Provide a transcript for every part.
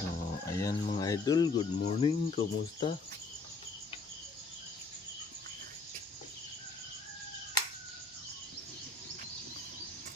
So, ayan mga idol, good morning, kumusta?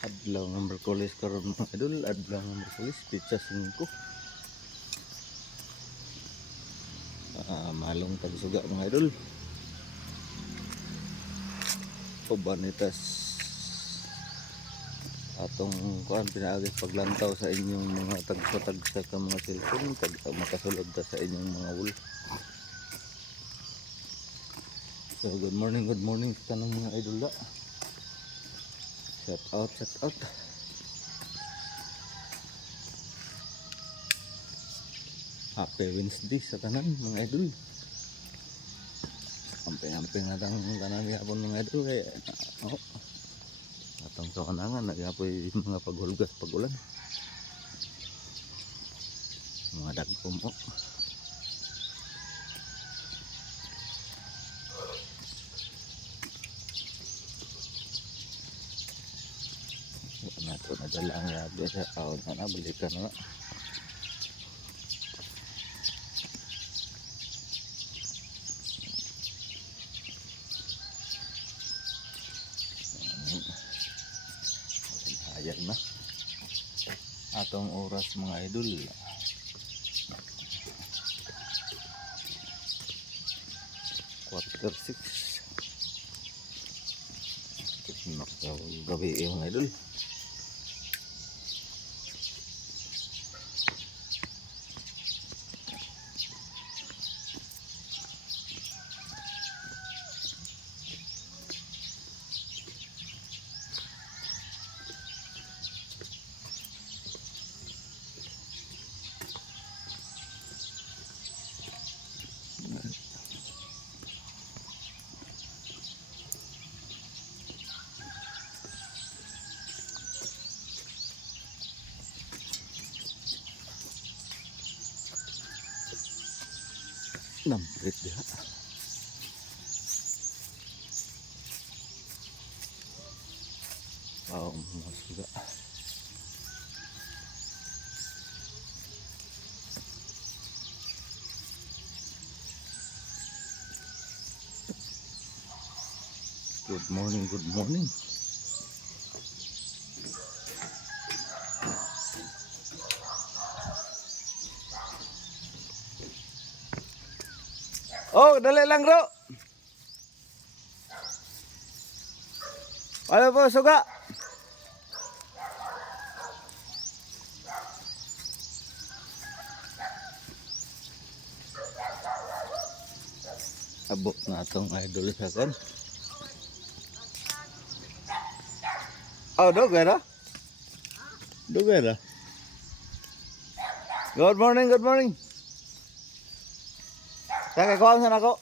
Adlaw ng Merkulis karon mga idol, adlaw ng Merkulis, pizza 5. Malong tagsuga mga idol. Pabanitas atong kuan pinaagis paglantaw sa inyong mga tagsa ka mga cellphone, makasulod ta sa inyong mga wool. So good morning sa tanong mga idol da. Shout out. Happy Wednesday sa tanan mga idol. Amping-amping na tanan yapon mga idol kaya atong kawanangan nagapoy mga paghulgas pagulan. Mga dagkom nato nadala ang yabi sa taon na balikan na. Ayan na atong oras mga idol, 4:06 gabi yung idol. Namprit dia. Mas juga. Good morning. Oh, dali lang bro. Ano po, suga? Abot na itong idol sa kan. Oh, dugera? Dugera? Good morning. Kaya kuha saan ako?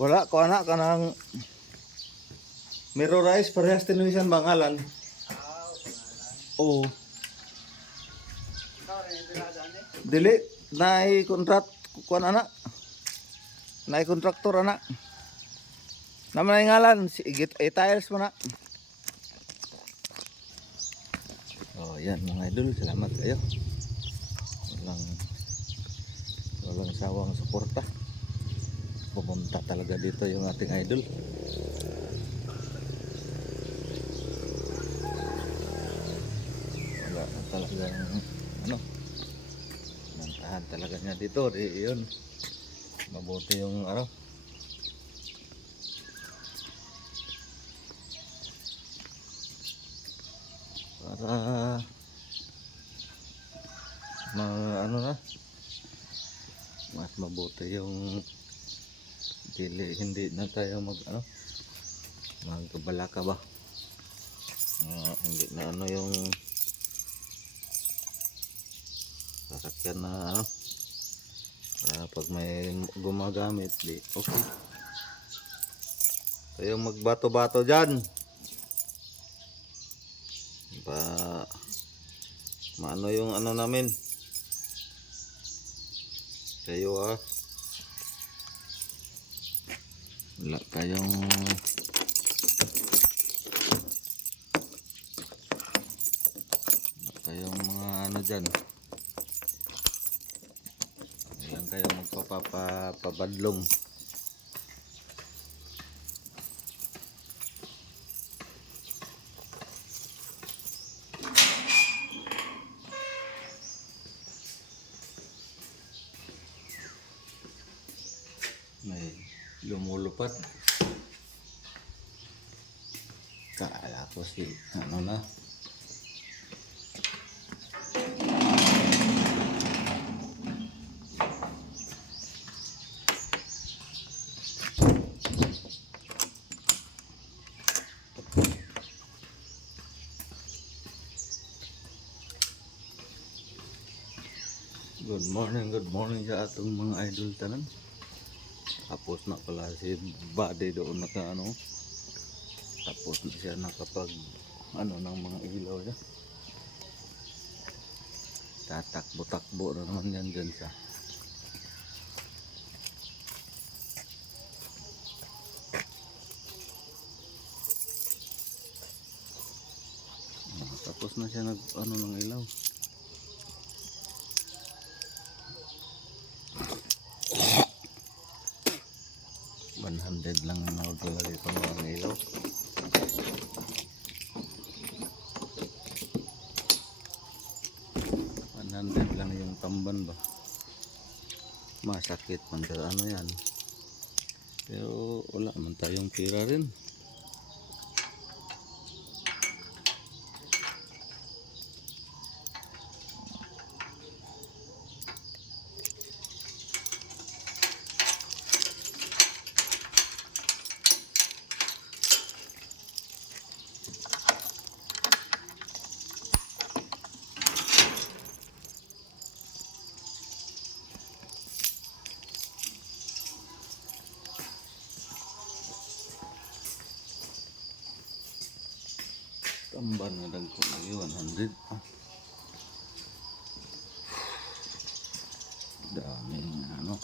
Wala, kuha na ka ng mirrorize parehas tinuisan bangalan. Oo. Dili, nai-contract kuha na. Nai-contractor na. Naman na ngalan, i-tires mo na. Oh, yan mga idol, salamat kayo. Walang sawang suporta. Pumunta talaga dito yung ating idol. Wala na talagang nantahan talaga niya dito. Yun, mabuti yung para mas mabuti yung hindi na tayo magkabalaka ba, hindi na yung sasakyan na pag may gumagamit di okay tayo magbato-bato dyan pa maano yung namin kayo wala kayong dyan. Ilan kayo magpapabadlong. May lumulupad. Kala ko si ano na. Good morning sa atong mga idol tanan. Tapos na pala si Buddy doon naka ano. Tapos na siya nakapag ano ng mga ilaw niya. Tatakbo-takbo na naman yan dyan sa tapos na siya nag ano ng ilaw. $100 lang nawala dito ng ilaw. $100 lang yung tamban ba. Masakit man pero ano yan. Pero wala man tayong pira rin. Tamban na dagko lagi 100. Daming ano.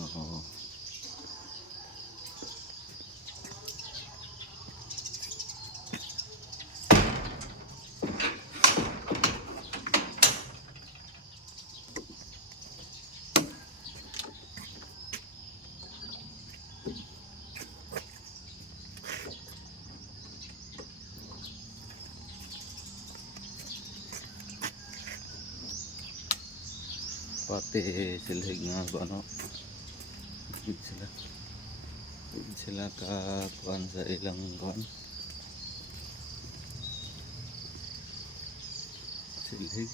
Oo. Pati silhig nga ba ano. Sila kakuan sa ilang kuan. Silhig.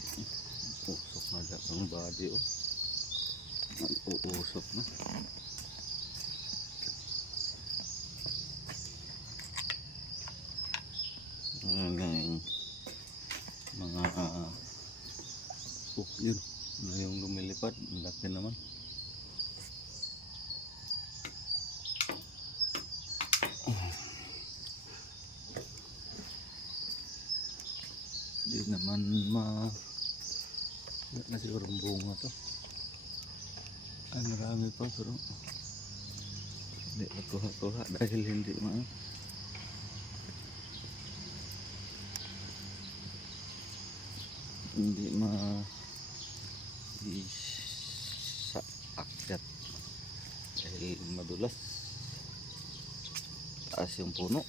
Usok na dyan ang body oh. Nag-uusok na. Ang mga yun. Ano yung lumilipad? Ang laki naman. Hindi naman wala na sigurong bunga to. Ay marami pa pero hindi makuha-kuha dahil hindi sa akyat dahil madulas taas yung puno.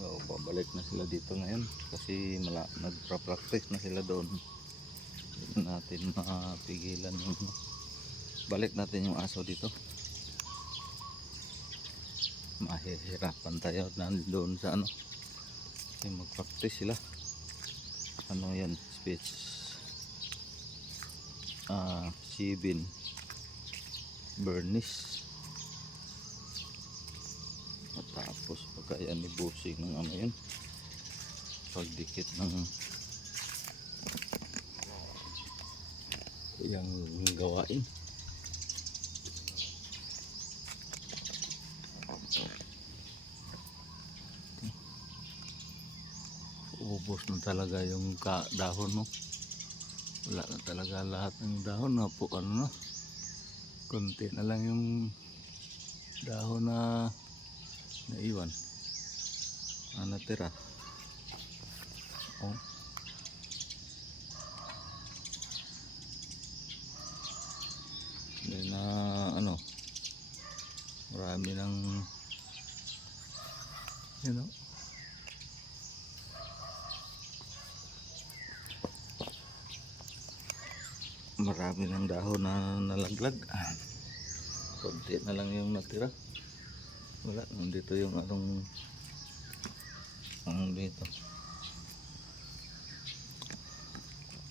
So, babalik na sila dito ngayon kasi nagpa-practice na sila doon. Hindi natin mapigilan yung balik natin yung aso dito. Mahihirapan tayo doon sa ano kasi mag-practice sila. Ano yan, speech Sibin Bernice. Tapos pagkaya ni Busing ng ano yun, pagdikit ng yung gawain. Ubos na talaga yung dahon no. Wala na talaga lahat ng dahon na po ano no. Konti na lang yung dahon na naiwan. Ano natira? Oh. Hindi na ano, marami ng marami ng dahon na nalaglag. Konti na lang yung natira. Wala, nandito yung anong dito.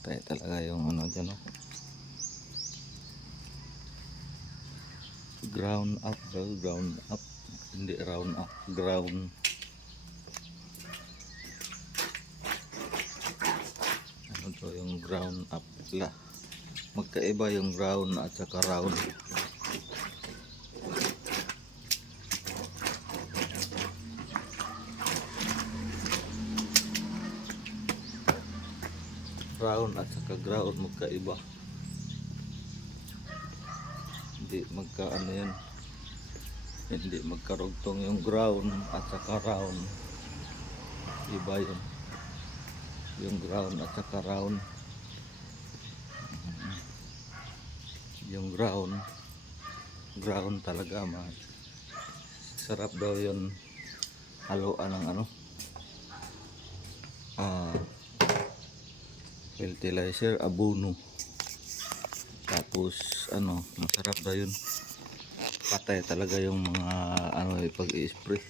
Tayo talaga yung ano dyan, oh. Ground up daw, ground up. Hindi round up, ground. Ano to yung ground up la. Magkaiba yung ground at saka round. Round at saka ground magkaiba. Hindi magkaano yan. Hindi magkarugtong yung ground at saka round. Iba yun. Yung ground at saka round. Yung ground talaga sarap daw yun haluan ng ano fertilizer, abono, tapos ano masarap daw yun, patay talaga yung mga ano pag i-spray.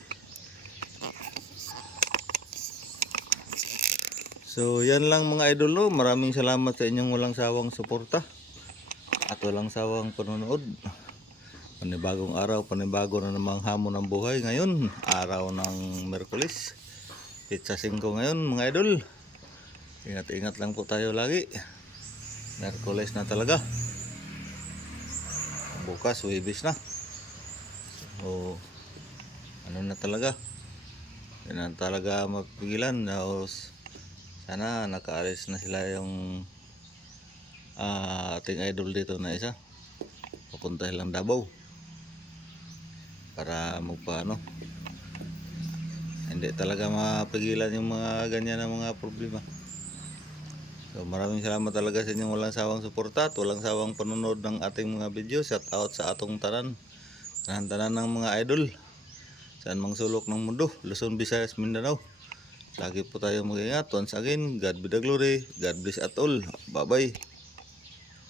So yan lang mga idol, no? Maraming salamat sa inyong walang sawang suporta at walang sawang panonood. Panibagong araw, panibago na namang hamon ng buhay. Ngayon, araw ng Miyerkules, Pizza 5 ngayon mga idol. Ingat-ingat lang po tayo lagi. Miyerkules na talaga. Bukas, Huwebes na. So, ano na talaga. Hindi na talaga mapigilan. Sana nakaalis na sila yung ating idol dito na isa. Papunta lang Davao para magpaano, hindi talaga mapigilan yung mga ganyan na mga problema. So maraming salamat talaga sa inyong walang sawang suporta at walang sawang panonood ng ating mga video. Shout out sa atong tanan ng mga idol saan mang sulok ng mundo, Luzon, Visayas, Mindanao. Lagi po tayo mag-ingat. Once again, God be the glory, God bless at all. Bye bye.